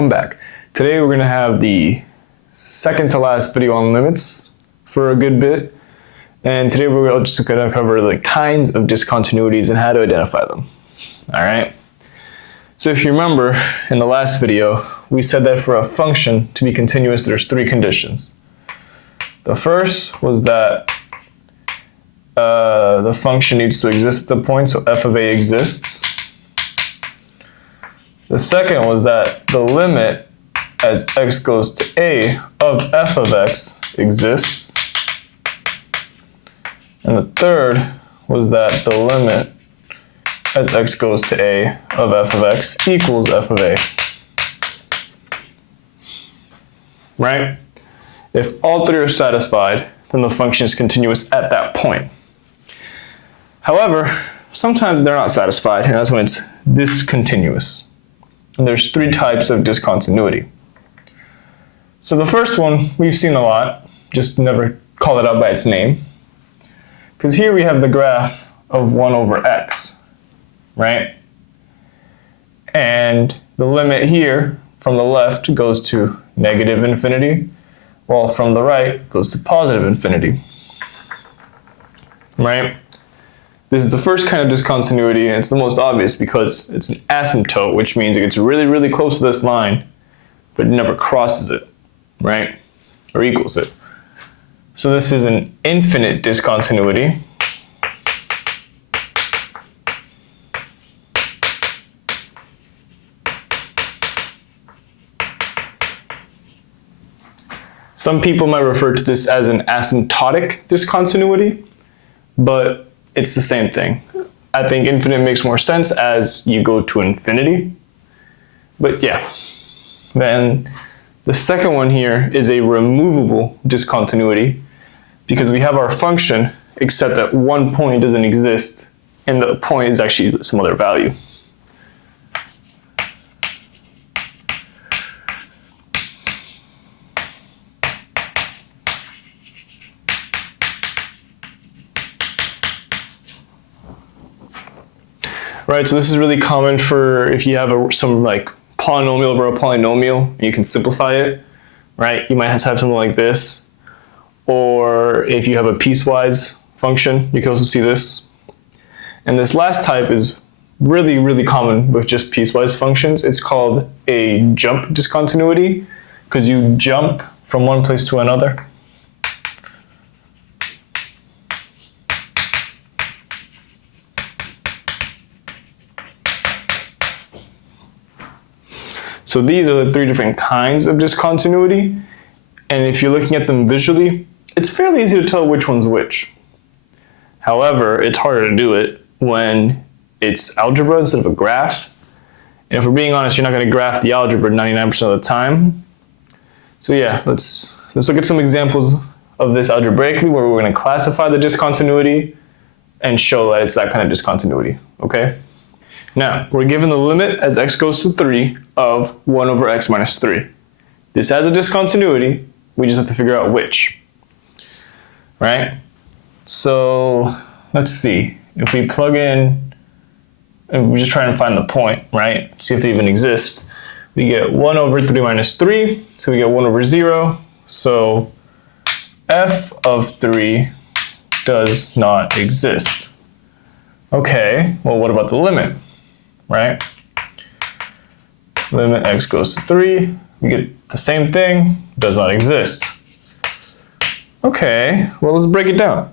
welcome back. Today we're going to have the second to last video on limits for a good bit. And today we're just going to cover the kinds of discontinuities and how to identify them. Alright? So if you remember, in the last video, we said that for a function to be continuous, there's three conditions. The first was that the function needs to exist at the point, so f of a exists. The second was that the limit as x goes to a of f of x exists. And the third was that the limit as x goes to a of f of x equals f of a. Right? If all three are satisfied, then the function is continuous at that point. However, sometimes they're not satisfied, and that's when it's discontinuous. And there's three types of discontinuity. So the first one we've seen a lot, just never call it out by its name. Because here we have the graph of 1 over x, right? And the limit here from the left goes to negative infinity, while from the right goes to positive infinity, right? This is the first kind of discontinuity, and it's the most obvious because it's an asymptote, which means it gets really, really close to this line, but it never crosses it, right? Or equals it. So this is an infinite discontinuity. Some people might refer to this as an asymptotic discontinuity, but it's the same thing. I think infinite makes more sense as you go to infinity. But yeah, then the second one here is a removable discontinuity because we have our function except that one point doesn't exist and the point is actually some other value. Right, so this is really common for if you have some like polynomial over a polynomial, and you can simplify it, right? You might have something like this. Or if you have a piecewise function, you can also see this. And this last type is really, really common with just piecewise functions. It's called a jump discontinuity, because you jump from one place to another. So these are the three different kinds of discontinuity, and if you're looking at them visually, it's fairly easy to tell which one's which. However, it's harder to do it when it's algebra instead of a graph. And if we're being honest, you're not going to graph the algebra 99% of the time. So yeah, let's look at some examples of this algebraically where we're going to classify the discontinuity and show that it's that kind of discontinuity, okay? Now, we're given the limit as x goes to 3 of 1 over x minus 3. This has a discontinuity, we just have to figure out which, right? So, let's see, if we plug in, and we're just trying to find the point, right? See if they even exist. We get 1 over 3 minus 3, so we get 1 over 0, so f of 3 does not exist. Okay, well what about the limit? Right? Limit x goes to 3, we get the same thing, does not exist. Okay, well let's break it down.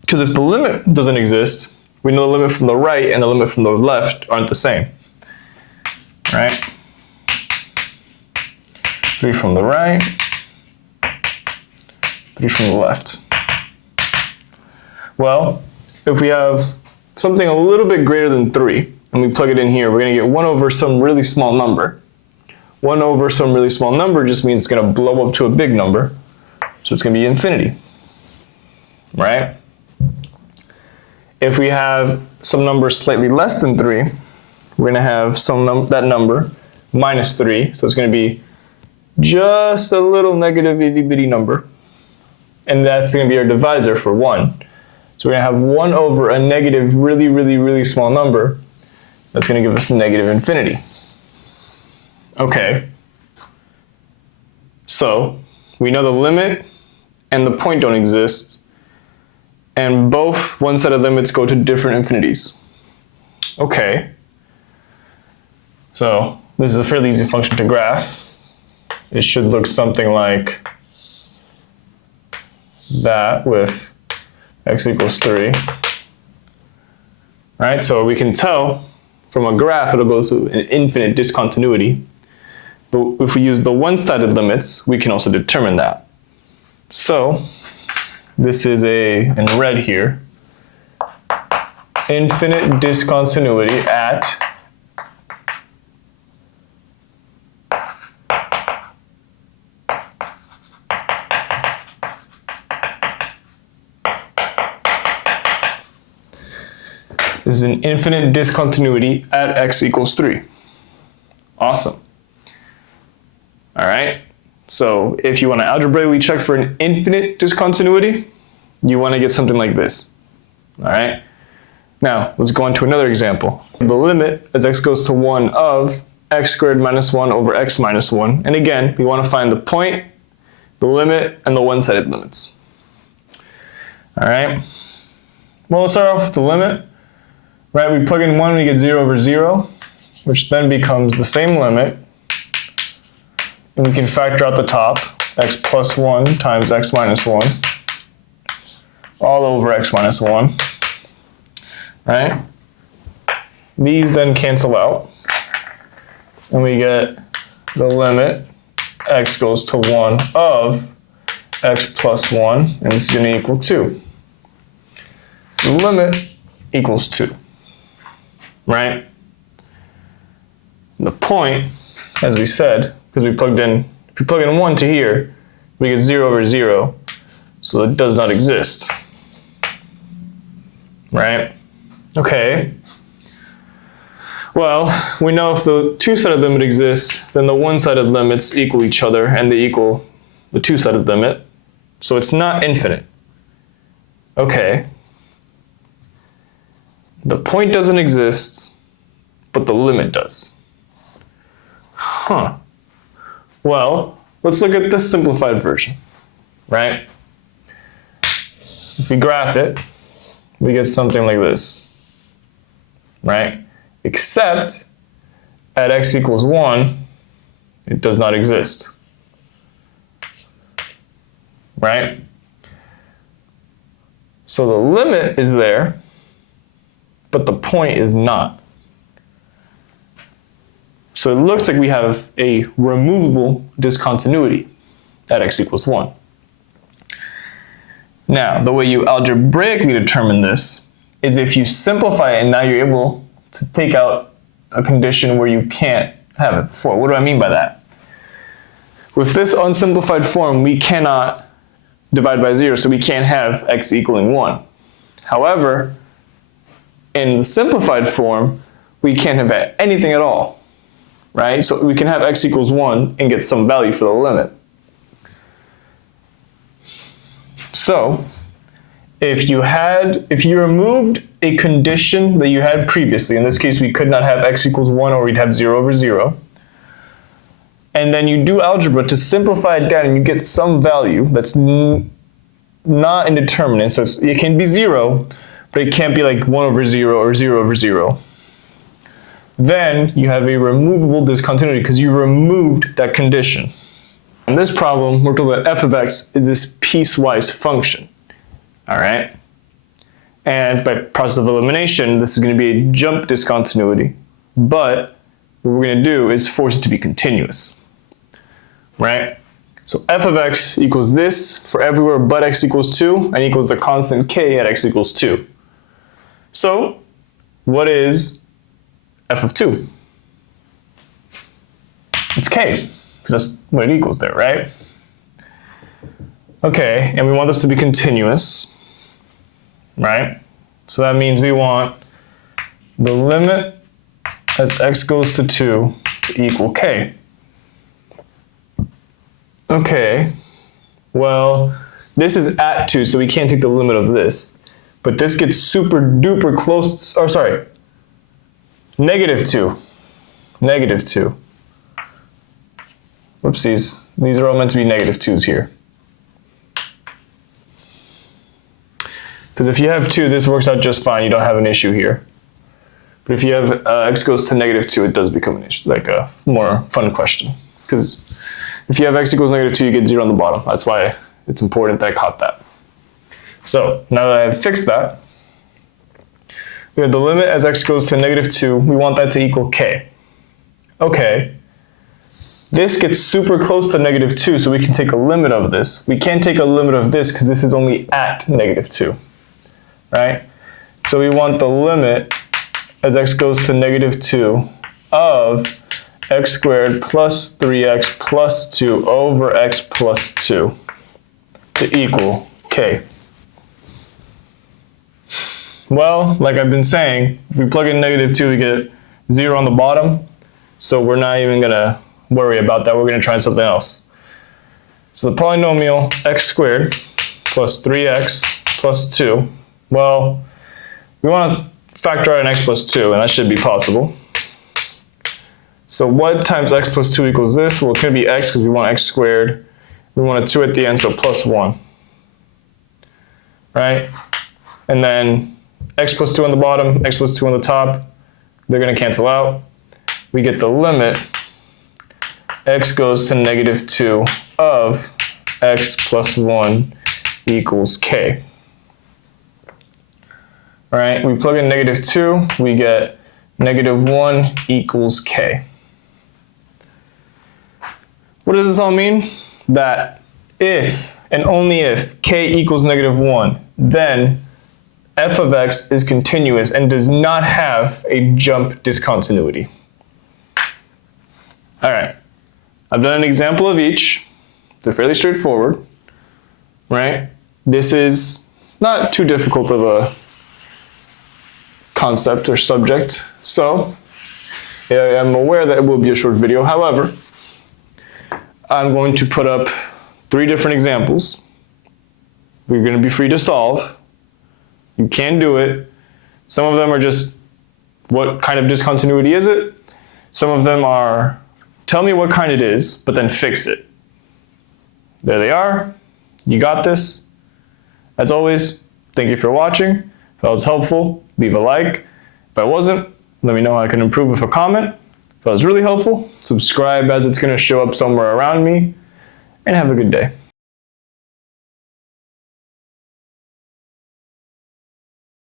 Because if the limit doesn't exist, we know the limit from the right and the limit from the left aren't the same. Right? 3 from the right, 3 from the left. Well, if we have something a little bit greater than 3, and we plug it in here, we're going to get 1 over some really small number. 1 over some really small number just means it's going to blow up to a big number, so it's going to be infinity, right? If we have some number slightly less than 3, we're going to have that number minus 3, so it's going to be just a little negative itty bitty number, and that's going to be our divisor for 1. So we're going to have 1 over a negative really, really, really small number. That's going to give us negative infinity. Okay, So we know the limit and the point don't exist, and both one set of limits go to different infinities. Okay, so this is a fairly easy function to graph. It should look something like that with x equals 3. Right, so we can tell from a graph it'll go through an infinite discontinuity. But if we use the one-sided limits, we can also determine that. So this is in red here, infinite discontinuity at this is an infinite discontinuity at x equals 3. Awesome. All right. So if you want to algebraically check for an infinite discontinuity, you want to get something like this. All right. Now let's go on to another example. The limit as x goes to 1 of x squared minus 1 over x minus 1. And again, we want to find the point, the limit, and the one-sided limits. All right. Well, let's start off with the limit. Right, we plug in 1, we get 0 over 0, which then becomes the same limit. And we can factor out the top, x plus 1 times x minus 1, all over x minus 1. Right? These then cancel out, and we get the limit x goes to 1 of x plus 1, and this is going to equal 2. So the limit equals 2. Right? The point, as we said, because if we plug in 1 to here, we get 0 over 0, so it does not exist. Right? Okay. Well, we know if the two-sided limit exists, then the one-sided limits equal each other, and they equal the two-sided limit, so it's not infinite. Okay. The point doesn't exist, but the limit does. Huh. Well, let's look at this simplified version, right? If we graph it, we get something like this, right? Except at x equals 1, it does not exist, right? So the limit is there, but the point is not. So it looks like we have a removable discontinuity at x equals 1. Now, the way you algebraically determine this is if you simplify it and now you're able to take out a condition where you can't have it before. What do I mean by that? With this unsimplified form, we cannot divide by 0, so we can't have x equaling 1. However, in the simplified form, we can't have anything at all, right? So we can have x equals 1 and get some value for the limit. So if you removed a condition that you had previously, in this case we could not have x equals 1 or we'd have 0 over 0, and then you do algebra to simplify it down and you get some value that's not indeterminate, so it can be 0, but it can't be like 1 over 0 or 0 over 0. Then you have a removable discontinuity because you removed that condition. In this problem, we're told that f of x is this piecewise function. All right? And by process of elimination, this is going to be a jump discontinuity. But what we're going to do is force it to be continuous. Right? So f of x equals this for everywhere but x equals 2 and equals the constant k at x equals 2. So what is f of 2? It's k, because that's what it equals there, right? Okay, and we want this to be continuous, right? So that means we want the limit as x goes to 2 to equal k. Okay, well, this is at 2, so we can't take the limit of this. But this gets super duper close, or sorry, negative 2. Negative 2. Whoopsies. These are all meant to be negative 2's here. Because if you have 2, this works out just fine. You don't have an issue here. But if you have x goes to negative 2, it does become an issue, like a more fun question. Because if you have x equals negative 2, you get 0 on the bottom. That's why it's important that I caught that. So now that I have fixed that, we have the limit as x goes to negative 2. We want that to equal k. Okay. This gets super close to negative 2, so we can take a limit of this. We can't take a limit of this because this is only at negative 2. Right? So we want the limit as x goes to negative 2 of x squared plus 3x plus 2 over x plus 2 to equal k. Well, like I've been saying, if we plug in negative 2, we get 0 on the bottom. So we're not even going to worry about that. We're going to try something else. So the polynomial x squared plus 3x plus 2. Well, we want to factor out an x plus 2, and that should be possible. So what times x plus 2 equals this? Well, it's going to be x because we want x squared. We want a 2 at the end, so plus 1. Right? And then x plus 2 on the bottom, x plus 2 on the top. They're going to cancel out. We get the limit x goes to negative 2 of x plus 1 equals k. All right, we plug in negative 2, we get negative 1 equals k. What does this all mean? That if, and only if, k equals negative 1, then f of x is continuous and does not have a jump discontinuity. All right, I've done an example of each. They're fairly straightforward, right? This is not too difficult of a concept or subject, so I'm aware that it will be a short video. However, I'm going to put up 3 different examples. We're going to be free to solve. You can do it. Some of them are just, what kind of discontinuity is it? Some of them are, tell me what kind it is, but then fix it. There they are. You got this. As always, thank you for watching. If that was helpful, leave a like. If I wasn't, let me know how I can improve with a comment. If that was really helpful, subscribe as it's going to show up somewhere around me. And have a good day.